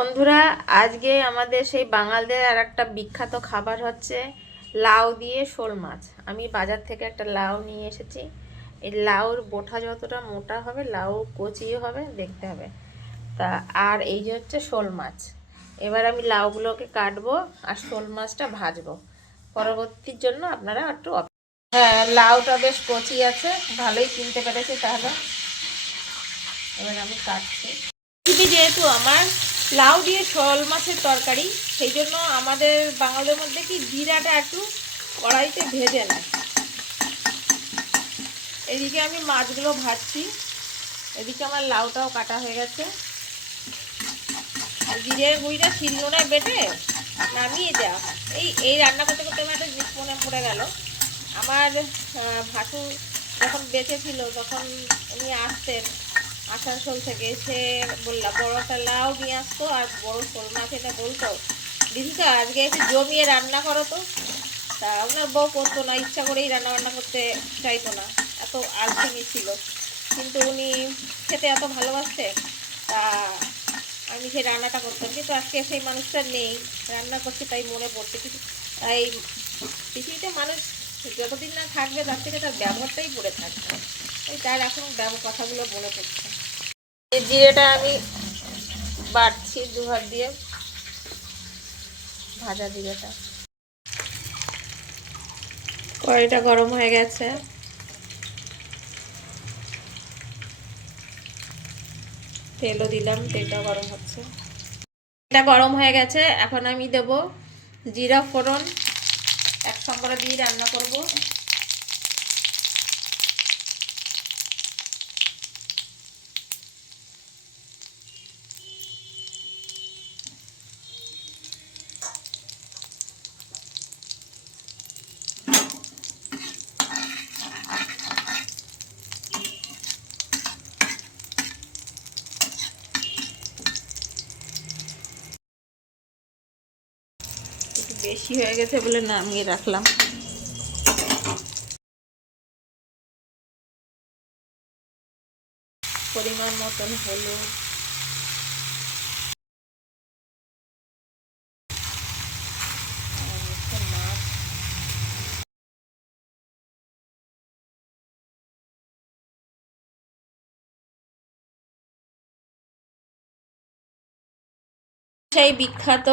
বন্ধুরা, আজকে আমাদের সেই বাঙালদের আর একটা বিখ্যাত খাবার হচ্ছে লাউ দিয়ে শোল মাছ। আমি বাজার থেকে একটা লাউ নিয়ে এসেছি। এই লাউর বোঁটা যতটা মোটা হবে, লাউ কচিও হবে, দেখতে হবে। তা আর এই যে হচ্ছে শোল মাছ। এবার আমি লাউগুলোকে কাটবো আর শোল মাছটা ভাজবো। পরবর্তীর জন্য আপনারা একটু হ্যাঁ, লাউটা বেশ কচি আছে, ভালোই কিনতে পেরেছি। তাহলে এবার আমি কাটছি। যেহেতু আমার লাউ দিয়ে শোল মাছের তরকারি, সেই জন্য আমাদের বাঙালিদের মধ্যে কি জিরাটা একটু কড়াইতে ভেজে নেয়। এদিকে আমি মাছগুলো ভাজছি, এদিকে আমার লাউটাও কাটা হয়ে গেছে। আর জিরের গুঁড়িটা শিলনোড়ায় বেটে নামিয়ে দেওয়া। এই রান্না করতে করতে আমার একটা জিনিস মনে পড়ে গেল। আমার ভাসুর যখন বেঁচে ছিল, তখন উনি আসতেন আসানসোল থেকে। সে বললাম বড় একটা লাউ নিয়ে আসতো আর বড় শোল মাছ। এটা বলতো, দিদিকা আজকে একটু জমিয়ে রান্না করো তো। তা ওনার বউ করতো না, ইচ্ছা করেই রান্না বান্না করতে চাইতো না, এত আলসেমি ছিল। কিন্তু উনি খেতে এত ভালোবাসতেন। তা আমি সেই রান্নাটা করতাম, কিন্তু আজকে সেই মানুষটা নেই, রান্না করছে তাই মনে পড়ছে কিছু। তাই পৃথিবীতে মানুষ যতদিন না থাকবে, তার থেকে তার ব্যবহারটাই পড়ে থাকবে। তাই তার এখন কথাগুলো মনে পড়ছে। এই জিরেটা আমি বাটছি দু হাত দিয়ে, ভাজা জিরেটা। কড়াইটা গরম হয়ে গেছে, তেলও দিলাম, তেলটা গরম হচ্ছে। এটা গরম হয়ে গেছে, এখন আমি দেব জিরা ফোড়ন। একসঙ্গে দিয়ে রান্না করব। একটু বেশি হয়ে গেছে বলে নামিয়ে রাখলাম। পরিমাণ মতন হলুদ, সেই বিখ্যাত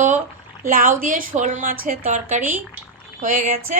লাউ দিয়ে শোল মাছের তরকারি হয়ে গেছে।